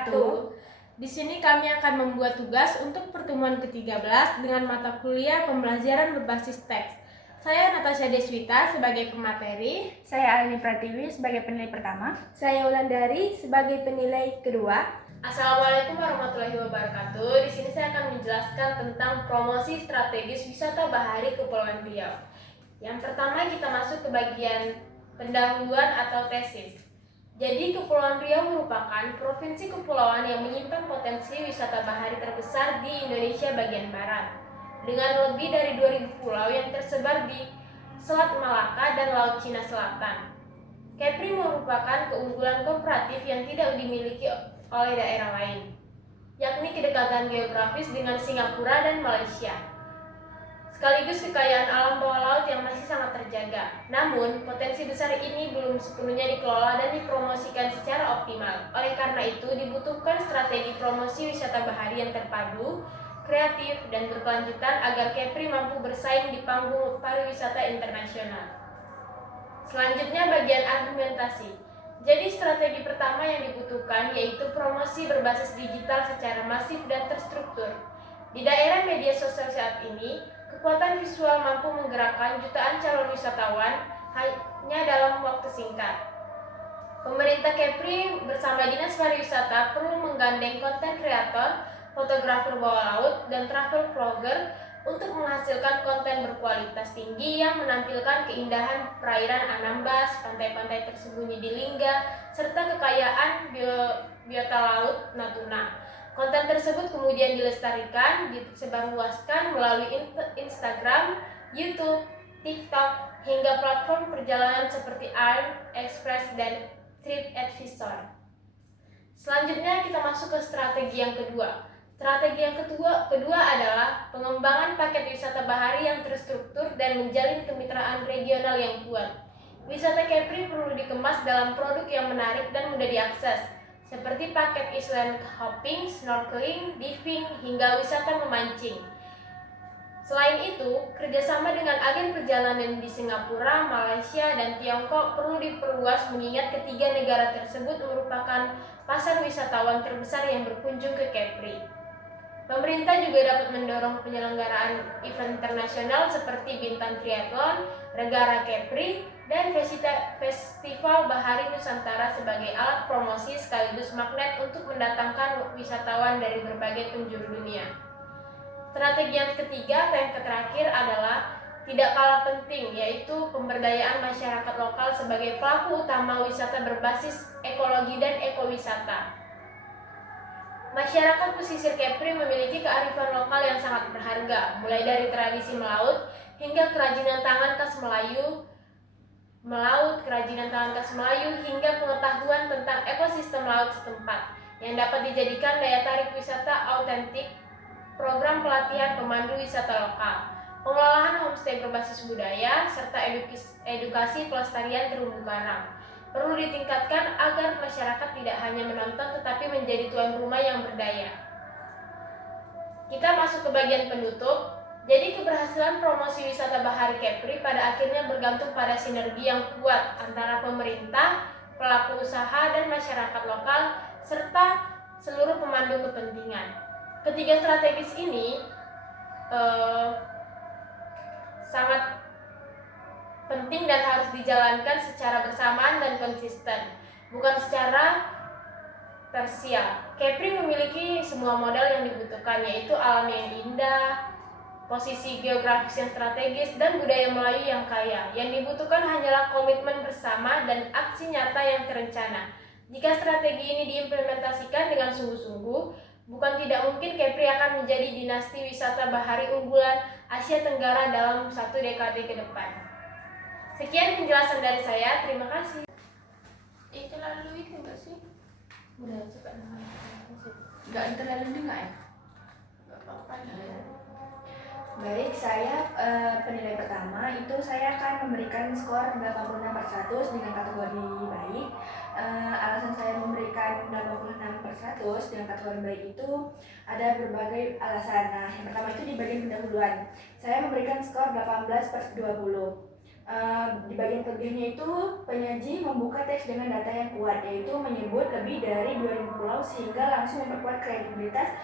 wabarakatuh. Di sini kami akan membuat tugas untuk pertemuan ke-13 dengan mata kuliah pembelajaran berbasis teks. Saya Natasha Deswita sebagai pemateri. Saya Alini Pratiwi sebagai penilai pertama. Saya Wulandari sebagai penilai kedua. Assalamualaikum warahmatullahi wabarakatuh. Di sini saya akan menjelaskan tentang promosi strategis wisata bahari Kepulauan Riau. Yang pertama kita masuk ke bagian pendahuluan atau tesis. Jadi Kepulauan Riau merupakan provinsi kepulauan yang menyimpan potensi wisata bahari terbesar di Indonesia bagian barat. Dengan lebih dari 2000 pulau yang tersebar di Selat Malaka dan Laut Cina Selatan. Kepri merupakan keunggulan komparatif yang tidak dimiliki oleh daerah lain, yakni kedekatan geografis dengan Singapura dan Malaysia, sekaligus kekayaan alam bawah laut yang masih sangat terjaga. Namun, potensi besar ini belum sepenuhnya dikelola dan dipromosikan secara optimal. Oleh karena itu, dibutuhkan strategi promosi wisata bahari yang terpadu, kreatif, dan berkelanjutan agar Kepri mampu bersaing di panggung pariwisata internasional. Selanjutnya bagian argumentasi. Jadi strategi pertama yang dibutuhkan yaitu promosi berbasis digital secara masif dan terstruktur. Di daerah media sosial saat ini, kekuatan visual mampu menggerakkan jutaan calon wisatawan hanya dalam waktu singkat. Pemerintah Kepri bersama Dinas Pariwisata perlu menggandeng konten kreator, fotografer bawah laut, dan travel vlogger untuk menghasilkan konten berkualitas tinggi yang menampilkan keindahan perairan Anambas, pantai-pantai tersembunyi di Lingga, serta kekayaan biota laut Natuna. Konten tersebut kemudian dilestarikan, disebarluaskan melalui Instagram, YouTube, TikTok, hingga platform perjalanan seperti Air, Express, dan TripAdvisor. Selanjutnya kita masuk ke strategi yang kedua. Strategi yang kedua adalah pengembangan paket wisata bahari yang terstruktur dan menjalin kemitraan regional yang kuat. Wisata Kepri perlu dikemas dalam produk yang menarik dan mudah diakses, seperti paket island hopping, snorkeling, diving, hingga wisata memancing. Selain itu, kerjasama dengan agen perjalanan di Singapura, Malaysia, dan Tiongkok perlu diperluas mengingat ketiga negara tersebut merupakan pasar wisatawan terbesar yang berkunjung ke Kepri. Pemerintah juga dapat mendorong penyelenggaraan event internasional seperti Bintang Triathlon, Regara Kepri, dan Festival Bahari Nusantara sebagai alat promosi sekaligus magnet untuk mendatangkan wisatawan dari berbagai penjuru dunia. Strategi yang ketiga atau yang terakhir adalah tidak kalah penting, yaitu pemberdayaan masyarakat lokal sebagai pelaku utama wisata berbasis ekologi dan ekowisata. Masyarakat pesisir Kepri memiliki kearifan lokal yang sangat berharga, mulai dari tradisi melaut hingga kerajinan tangan khas Melayu hingga pengetahuan tentang ekosistem laut setempat yang dapat dijadikan daya tarik wisata autentik. Program pelatihan pemandu wisata lokal, pengelolaan homestay berbasis budaya, serta edukasi pelestarian terumbu karang perlu ditingkatkan agar masyarakat tidak hanya menonton tetapi menjadi tuan rumah yang berdaya. Kita masuk ke bagian penutup. Jadi keberhasilan promosi wisata bahari Kepri pada akhirnya bergantung pada sinergi yang kuat antara pemerintah, pelaku usaha, dan masyarakat lokal serta seluruh pemandu kepentingan. Ketiga strategis ini sangat penting dan harus dijalankan secara bersamaan dan konsisten, bukan secara tersial. Kepri memiliki semua modal yang dibutuhkan, yaitu alam yang indah, posisi geografis yang strategis, dan budaya Melayu yang kaya. Yang dibutuhkan hanyalah komitmen bersama dan aksi nyata yang terencana. Jika strategi ini diimplementasikan dengan sungguh-sungguh, bukan tidak mungkin Kepri akan menjadi dinasti wisata bahari unggulan Asia Tenggara dalam 1 dekade ke depan. Sekian penjelasan dari saya, terima kasih. Terlalu itu enggak sih? Udah cepat Enggak terlalu dengar ya? Enggak apa-apa ya. Baik, saya penilai pertama itu saya akan memberikan skor 86/100 dengan kategori baik. Alasan saya memberikan 86/100 dengan kategori baik itu ada berbagai alasan. Nah, yang pertama itu di bagian pendahuluan. Saya memberikan skor 18/20. Di bagian kelebihannya itu penyaji membuka teks dengan data yang kuat, yaitu menyebut lebih dari 2000 pulau sehingga langsung memperkuat kredibilitas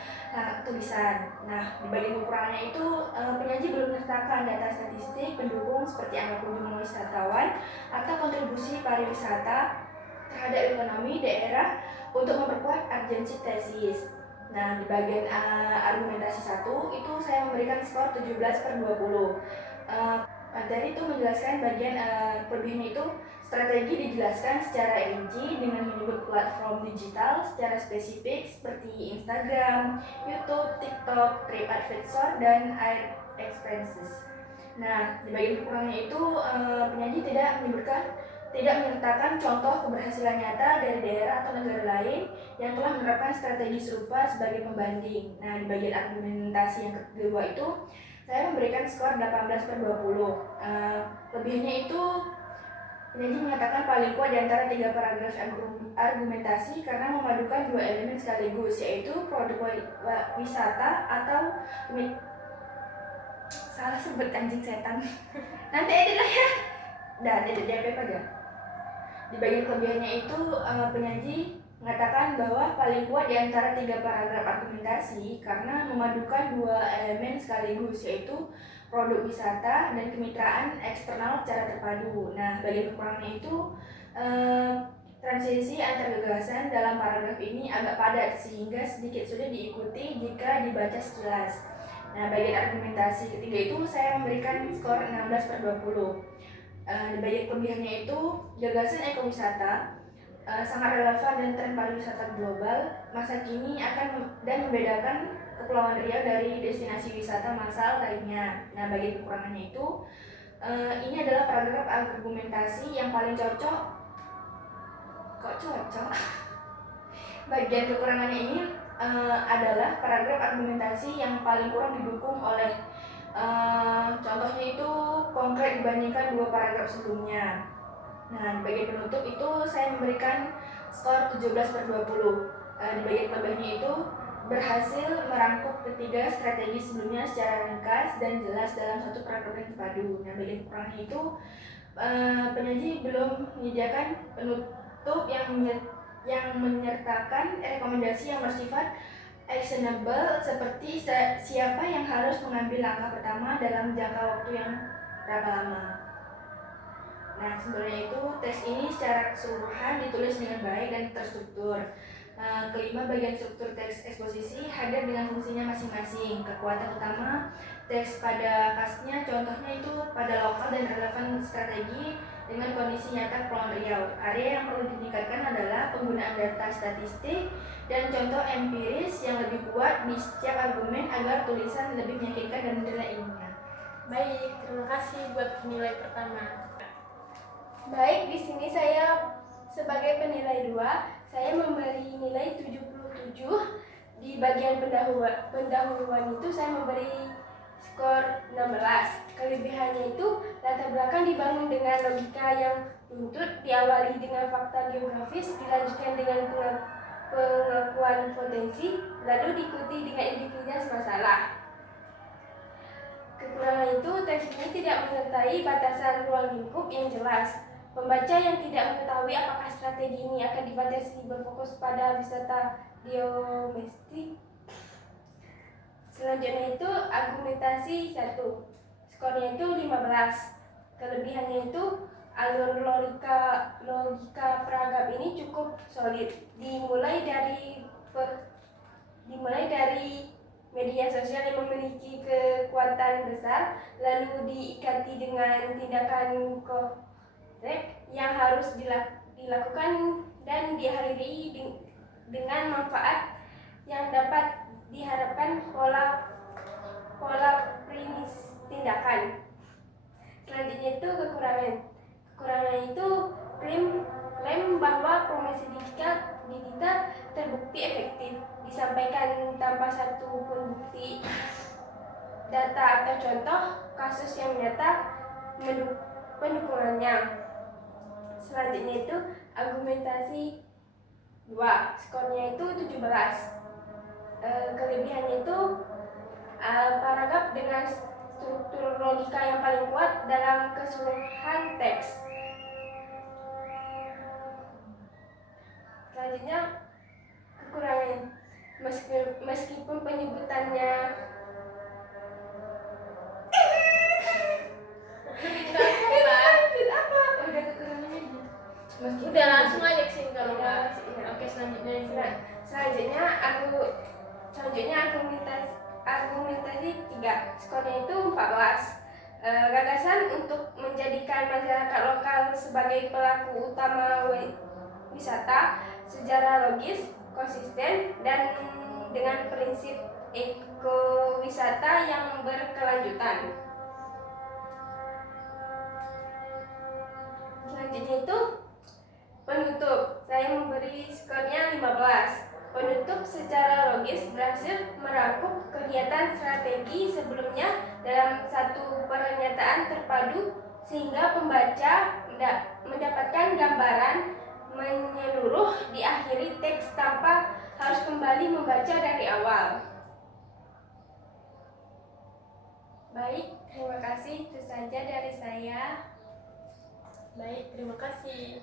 tulisan. Nah, di bagian kekurangannya itu penyaji belum menyertakan data statistik pendukung seperti angka kunjungan wisatawan atau kontribusi pariwisata terhadap ekonomi daerah untuk memperkuat urgensi tesis. Nah, di bagian argumentasi 1 itu saya memberikan skor 17/20. Materi itu menjelaskan bagian kelebihannya itu strategi dijelaskan secara rinci dengan menyebut platform digital secara spesifik seperti Instagram, YouTube, TikTok, TripAdvisor, dan Air Expenses. Nah, di bagian kekurangannya itu penyaji tidak menyertakan contoh keberhasilan nyata dari daerah atau negara lain yang telah menerapkan strategi serupa sebagai pembanding. Nah, di bagian argumentasi yang kedua itu saya memberikan skor 18/20. Lebihnya itu penyaji mengatakan paling kuat di antara 3 paragraf argumentasi karena memadukan 2 elemen sekaligus, yaitu produk wisata atau salah sebut anjing setan. Nanti edit lah ya. Edit DP aja. Di bagian kelebihannya itu penyaji mengatakan bahwa paling kuat di antara 3 paragraf argumentasi karena memadukan 2 elemen sekaligus, yaitu produk wisata dan kemitraan eksternal secara terpadu. Nah, bagian kekurangannya itu transisi antar gagasan dalam paragraf ini agak padat sehingga sedikit sulit diikuti jika dibaca sekilas. Nah, bagian argumentasi ketiga itu saya memberikan skor 16/20. Di bagian kelebihannya itu gagasan ekowisata sangat relevan dan tren pariwisata global masa kini akan dan membedakan Kepulauan Riau dari destinasi wisata massal lainnya. Nah, bagian kekurangannya itu ini adalah paragraf argumentasi yang paling cocok. Bagian kekurangannya ini adalah paragraf argumentasi yang paling kurang didukung oleh contohnya itu konkret dibandingkan 2 paragraf sebelumnya. Nah, di bagian penutup itu saya memberikan skor 17/20. Di bagian kelebihannya itu berhasil merangkup ketiga strategi sebelumnya secara ringkas dan jelas dalam satu paragraf yang terpadu. Nah, bagian kekurangannya itu penyaji belum menyediakan penutup yang menyertakan rekomendasi yang bersifat actionable seperti siapa yang harus mengambil langkah pertama dalam jangka waktu yang berapa lama. Nah, sebenarnya itu tes ini secara keseluruhan ditulis dengan baik dan terstruktur. Kelima, bagian struktur teks eksposisi hadir dengan fungsinya masing-masing. Kekuatan utama teks pada khasnya contohnya itu pada lokal dan relevan strategi dengan kondisi nyata Kepulauan Riau. Area yang perlu ditingkatkan adalah penggunaan data statistik dan contoh empiris yang lebih kuat di setiap argumen agar tulisan lebih meyakinkan dan bernilai ilmiah. Baik, terima kasih buat penilai pertama. Baik, di sini saya sebagai penilai 2, saya memberi nilai 77. Di bagian pendahuluan itu saya memberi skor 16. Kelebihannya itu latar belakang dibangun dengan logika yang runtut, diawali dengan fakta geografis, dilanjutkan dengan pengakuan potensi, lalu diikuti dengan identitas masalah. Kekurangan itu teks ini tidak menyertai batasan ruang lingkup yang jelas. Pembaca yang tidak mengetahui apakah strategi ini akan dibatasi berfokus pada wisata domestik. Selanjutnya itu argumentasi 1. Skornya itu 15. Kelebihannya itu alur logika peragam ini cukup solid. Dimulai dari media sosial yang memiliki kekuatan besar, lalu diikati dengan tindakan yang harus dilakukan dan diakhiri dengan manfaat yang dapat diharapkan pola primis tindakan. Selanjutnya itu kekurangan. Kekurangan itu klaim bahwa promosi digital terbukti efektif, disampaikan tanpa satu pun bukti, data atau contoh kasus yang nyata pendukungannya. Selanjutnya itu argumentasi 2, skornya itu 17. Kelebihannya itu paragraf dengan struktur logika yang paling kuat dalam keseluruhan teks. Selanjutnya, kekurangan. Meskipun penyebutannya apa? Udah kekurangannya gitu. Udah langsung aja ke sini kalau Udah, nggak. iya. Oke, selanjutnya ini. Selanjutnya argumentasi 3. Skornya itu 14. Gagasan untuk menjadikan masyarakat lokal sebagai pelaku utama wisata secara logis, konsisten, dan dengan prinsip ekowisata yang berkelanjutan. Selanjutnya itu penutup. Saya memberi skornya 15. Penutup secara logis berhasil merangkup kegiatan strategi sebelumnya dalam satu pernyataan terpadu sehingga pembaca mendapatkan gambaran menyeluruh di akhir teks tanpa harus kembali membaca dari awal. Baik, terima kasih. Itu saja dari saya. Baik, terima kasih.